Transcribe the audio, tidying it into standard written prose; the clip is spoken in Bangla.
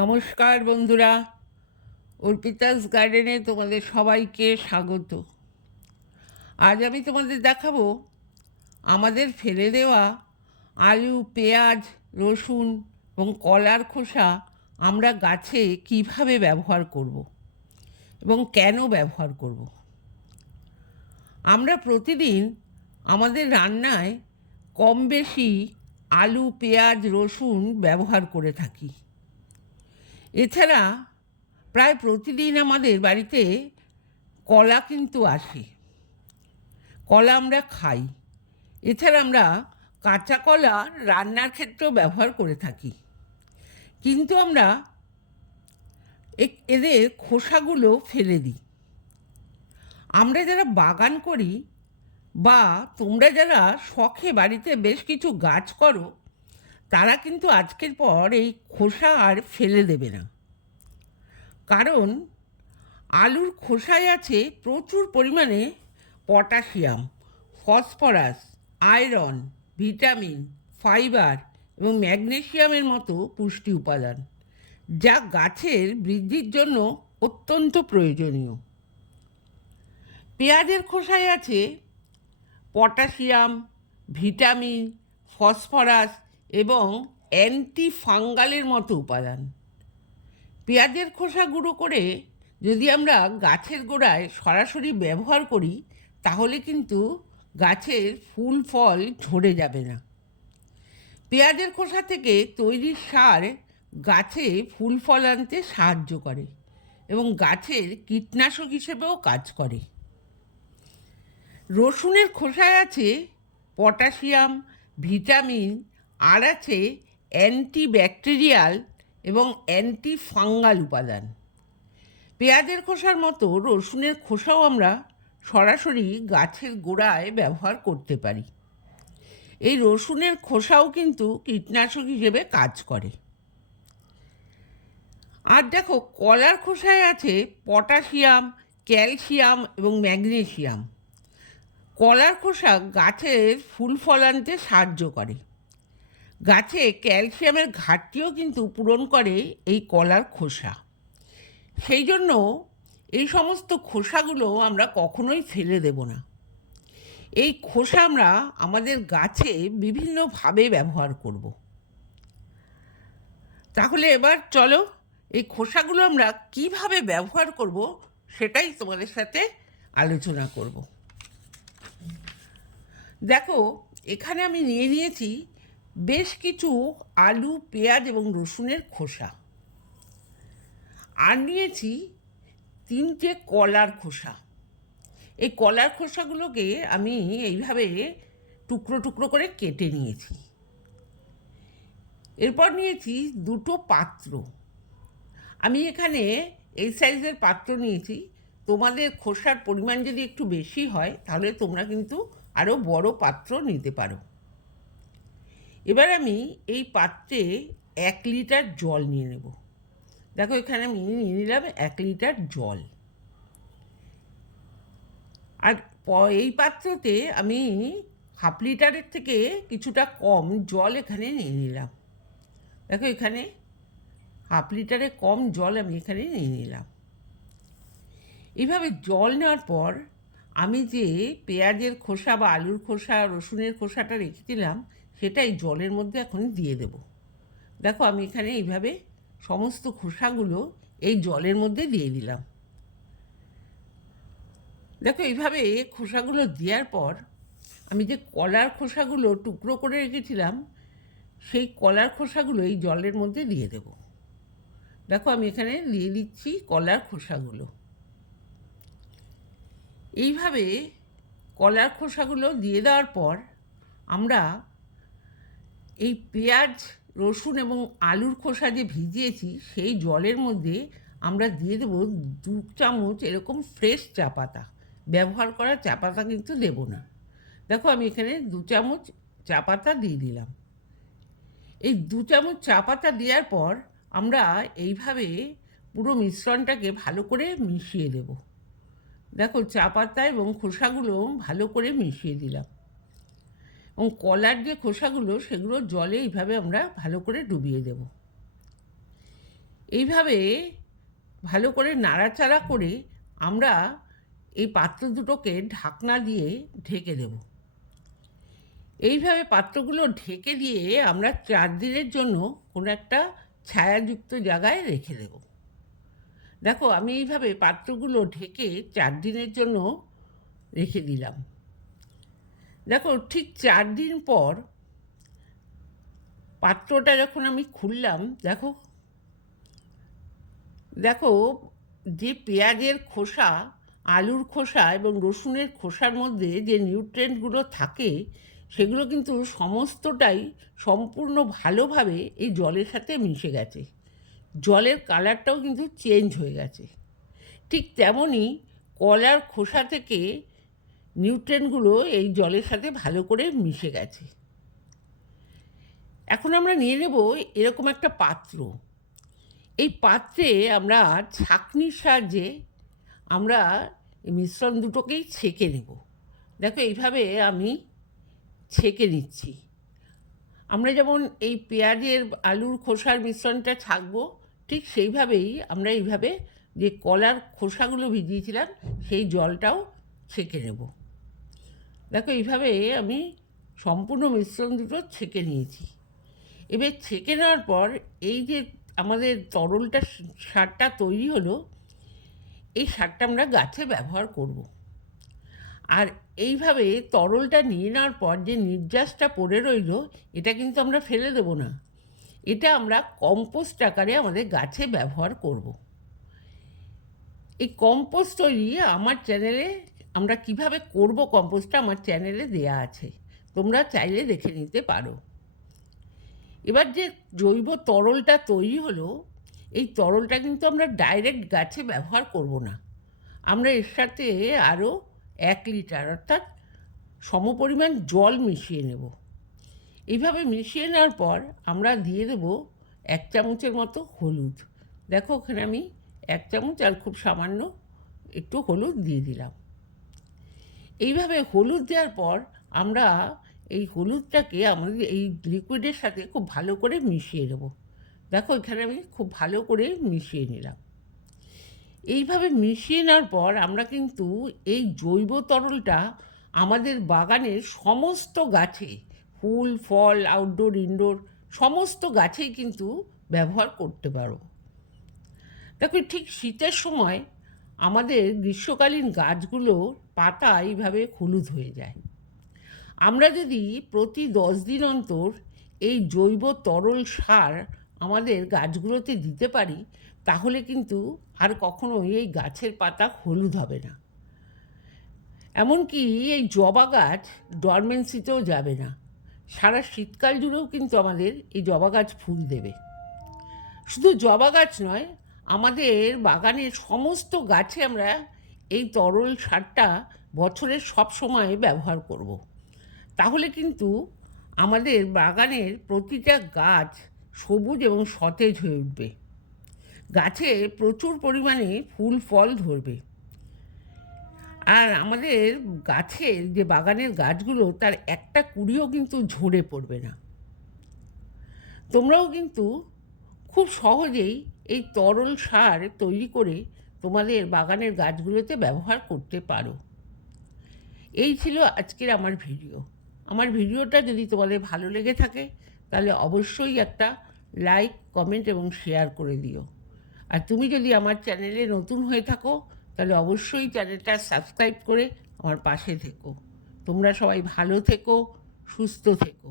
নমস্কার বন্ধুরা, অর্পিতাস গার্ডেনে তোমাদের সবাইকে স্বাগত। আজ আমি তোমাদের দেখাবো আমাদের ফেলে দেওয়া আলু, পেঁয়াজ, রসুন এবং কলার খোসা আমরা গাছে কিভাবে ব্যবহার করব এবং কেন ব্যবহার করব। আমরা প্রতিদিন আমাদের রান্নায় কম বেশি আলু, পেঁয়াজ, রসুন ব্যবহার করে থাকি। এছাড়া প্রায় প্রতিদিন আমাদের বাড়িতে কলা কিন্তু আসে, কলা আমরা খাই। এছাড়া আমরা কাঁচা কলা রান্নার ক্ষেত্রেও ব্যবহার করে থাকি, কিন্তু আমরা এদের খোসাগুলো ফেলে দিই। আমরা যারা বাগান করি বা তোমরা যারা শখে বাড়িতে বেশ কিছু গাছ করো, তারা কিন্তু আজকের পর এই খোসা আর ফেলে দেবে না। কারণ আলুর খোসায় আছে প্রচুর পরিমাণে potassium, phosphorus, iron, vitamin, fibre এবং ম্যাগনেসিয়ামের মতো পুষ্টি উপাদান, যা গাছের বৃদ্ধির জন্য অত্যন্ত প্রয়োজনীয়। পেঁয়াজের খোসায় আছে পটাশিয়াম, ভিটামিন, ফসফরাস এবং অ্যান্টি ফাঙ্গালের মতো উপাদান। পেঁয়াজের খোসা গুঁড়ো করে যদি আমরা গাছের গোড়ায় সরাসরি ব্যবহার করি, তাহলে কিন্তু গাছের ফুল ফল ঝরে যাবে না। পেঁয়াজের খোসা থেকে তৈরি সার গাছে ফুল ফল আনতে সাহায্য করে এবং গাছের কীটনাশক হিসেবেও কাজ করে। রসুনের খোসায় আছে পটাশিয়াম, ভিটামিন আর আছে অ্যান্টিব্যাকটেরিয়াল এবং অ্যান্টি ফাঙ্গাল উপাদান। পেঁয়াজের খোসার মতো রসুনের খোসাও আমরা সরাসরি গাছের গোড়ায় ব্যবহার করতে পারি। এই রসুনের খোসাও কিন্তু কীটনাশক হিসেবে কাজ করে। আর দেখো, কলার খোসায় আছে পটাশিয়াম, ক্যালসিয়াম এবং ম্যাগনেসিয়াম। কলার খোসা গাছের ফুল ফল আনতে সাহায্য করে। গাছে ক্যালসিয়ামের ঘাটতিও কিন্তু পূরণ করে এই কলার খোসা। সেই জন্য এই সমস্ত খোসাগুলো আমরা কখনোই ফেলে দেব না। এই খোসা আমরা আমাদের গাছে বিভিন্নভাবে ব্যবহার করব। তাহলে এবার চলো এই খোসাগুলো আমরা কিভাবে ব্যবহার করব সেটাই তোমাদের সাথে আলোচনা করব। দেখো, এখানে আমি নিয়ে নিয়েছি বেশ কিছু আলু, পেঁয়াজ এবং রসুনের খোসা, আর নিয়েছি 3টে কলার খোসা। এই কলার খোসাগুলোকে আমি এইভাবে টুকরো টুকরো করে কেটে নিয়েছি। এরপর নিয়েছি 2টো পাত্র। আমি এখানে এই সাইজের পাত্র নিয়েছি। তোমাদের খোসার পরিমাণ যদি একটু বেশি হয়, তাহলে তোমরা কিন্তু আরও বড় পাত্র নিতে পারো। এবার আমি এই পাত্রে 1 লিটার জল নিয়ে নেব। দেখো, এখানে আমি নিয়ে নিলাম 1 লিটার জল। আর এই পাত্রতে আমি হাফ লিটারের থেকে কিছুটা কম জল এখানে নিয়ে নিলাম। দেখো, এখানে হাফ লিটারে কম জল আমি এখানে নিয়ে নিলাম। এইভাবে জল নেওয়ার পর আমি যে পেঁয়াজের খোসা বা আলুর খোসা, রসুনের খোসাটা রেখেছিলাম, সেটাই জলের মধ্যে এখন দিয়ে দেব। দেখো, আমি এখানে এইভাবে সমস্ত খোসাগুলো এই জলের মধ্যে দিয়ে দিলাম। দেখো, এইভাবে খোসাগুলো দেওয়ার পর আমি যে কলার খোসাগুলো টুকরো করে রেখেছিলাম, সেই কলার খোসাগুলো এই জলের মধ্যে দিয়ে দেব। দেখো, আমি এখানে দিয়ে দিচ্ছি কলার খোসাগুলো। এইভাবে কলার খোসাগুলো দিয়ে দেওয়ার পর আমরা এই পেঁয়াজ, রসুন এবং আলুর খোসা যে ভিজিয়েছি, সেই জলের মধ্যে আমরা দিয়ে দেবো 2 চামচ এরকম ফ্রেশ চা পাতা। ব্যবহার করা চা পাতা কিন্তু দেব না। দেখো, আমি এখানে 2 চামচ চা পাতা দিয়ে দিলাম। এই 2 চামচ চা পাতা দেওয়ার পর আমরা এইভাবে পুরো মিশ্রণটাকে ভালো করে মিশিয়ে দেব। দেখো, চা পাতা এবং খোসাগুলো ভালো করে মিশিয়ে দিলাম এবং কলার যে খোসাগুলো, সেগুলো জলে এইভাবে আমরা ভালো করে ডুবিয়ে দেব। এইভাবে ভালো করে নাড়াচাড়া করে আমরা এই পাত্র দুটোকে ঢাকনা দিয়ে ঢেকে দেব। এইভাবে পাত্রগুলো ঢেকে দিয়ে আমরা 4 দিনের জন্য কোনো একটা ছায়াযুক্ত জায়গায় রেখে দেব। দেখো আমি এইভাবে পাত্রগুলো ঢেকে 4 দিনের জন্য রেখে দিলাম। দেখো ঠিক 4 দিন পর পাত্রটা যখন আমি খুললাম, দেখো দেখো যে পেঁয়াজের খোসা, আলুর খোসা এবং রসুনের খোসার মধ্যে যে নিউট্রিয়েন্টগুলো থাকে সেগুলো কিন্তু সমস্তটাই সম্পূর্ণ ভালোভাবে এই জলের সাথে মিশে গেছে। জলের কালারটাও কিন্তু চেঞ্জ হয়ে গেছে। ঠিক তেমনই কলার খোসা থেকে নিউট্রিয়েন্টগুলো এই জলের সাথে ভালো করে মিশে গেছে। এখন আমরা নিয়ে নেব এরকম একটা পাত্র। এই পাত্রে আমরা ছাঁকনির সাহায্যে আমরা এই মিশ্রণ দুটোকেই ছেঁকে নেব। দেখো এইভাবে আমি ছেঁকে নিচ্ছি। আমরা যেমন এই পেঁয়াজের আলুর খোসার মিশ্রণটা ছাঁকবো, ঠিক সেইভাবেই আমরা এইভাবে যে কলার খোসাগুলো ভিজিয়েছিলাম সেই জলটাও ছেঁকে নেব। দেখো এইভাবে আমি সম্পূর্ণ মিশ্রণ দুটো ছেঁকে নিয়েছি। এবার ছেঁকে নেওয়ার পর এই যে আমাদের তরলটা সারটা তৈরি হলো, এই সারটা আমরা গাছে ব্যবহার করব। আর এইভাবে তরলটা নিয়ে নেওয়ার পর যে নির্যাসটা পড়ে রইল, এটা কিন্তু আমরা ফেলে দেবো না। এটা আমরা কম্পোস্ট আকারে আমাদের গাছে ব্যবহার করব। এই কম্পোস্ট তৈরি আমার চ্যানেলে আমরা কিভাবে করব কম্পোস্টটা আমার চ্যানেলে দেয়া আছে, তোমরা চাইলে দেখে নিতে পারো। এবার যে জৈব তরলটা তৈরি হলো, এই তরলটা কিন্তু আমরা ডাইরেক্ট গাছে ব্যবহার করব না। আমরা এর সাথে আরও 1 লিটার অর্থাৎ সমপরিমাণ জল মিশিয়ে নেব। এইভাবে মিশিয়ে নেওয়ার পর আমরা দিয়ে দেব 1 চামচের মতো হলুদ। দেখো ওখানে আমি 1 চামচ আর খুব সামান্য একটু হলুদ দিয়ে দিলাম। এইভাবে হলুদ দেওয়ার পর আমরা এই হলুদটাকে আমাদের এই লিকুইডের সাথে খুব ভালো করে মিশিয়ে নেব। দেখো এখানে আমি খুব ভালো করে মিশিয়ে নিলাম। এইভাবে মিশিয়ে নেওয়ার পর আমরা কিন্তু এই জৈব তরলটা আমাদের বাগানের সমস্ত গাছে, ফুল ফল আউটডোর ইনডোর সমস্ত গাছেই কিন্তু ব্যবহার করতে পারো। দেখো ঠিক শীতের সময় আমাদের গ্রীষ্মকালীন গাছগুলোর পাতা এইভাবে হলুদ হয়ে যায়। আমরা যদি প্রতি 10 দিন অন্তর এই জৈব তরল সার আমাদের গাছগুলোতে দিতে পারি, তাহলে কিন্তু আর কখনোই এই গাছের পাতা হলুদ হবে না। এমনকি এই জবা গাছ ডরমেন্সিতেও যাবে না। সারা শীতকাল জুড়েও কিন্তু আমাদের এই জবা গাছ ফুল দেবে। শুধু জবা গাছ নয়, আমাদের বাগানের সমস্ত গাছে আমরা এই তরল সারটা বছরের সব সময় ব্যবহার করব। তাহলে কিন্তু আমাদের বাগানের প্রতিটা গাছ সবুজ এবং সতেজ হয়ে উঠবে। গাছে প্রচুর পরিমাণে ফুল ফল ধরবে। আর আমাদের গাছের যে বাগানের গাছগুলো তার একটা কুড়িও কিন্তু ঝরে পড়বে না। তোমরাও কিন্তু খুব সহজেই এই তরল সার তৈরি করে তোমাদের বাগানের গাছগুলোতে ব্যবহার করতে পারো। এই ছিল আজকের আমার ভিডিও। আমার ভিডিওটা যদি তোমাদের ভালো লেগে থাকে তাহলে অবশ্যই একটা লাইক, কমেন্ট এবং শেয়ার করে দিও। আর তুমি যদি আমার চ্যানেলে নতুন হয়ে থাকো তাহলে অবশ্যই চ্যানেলটা সাবস্ক্রাইব করে আমার পাশে থেকো। তোমরা সবাই ভালো থেকো, সুস্থ থেকো।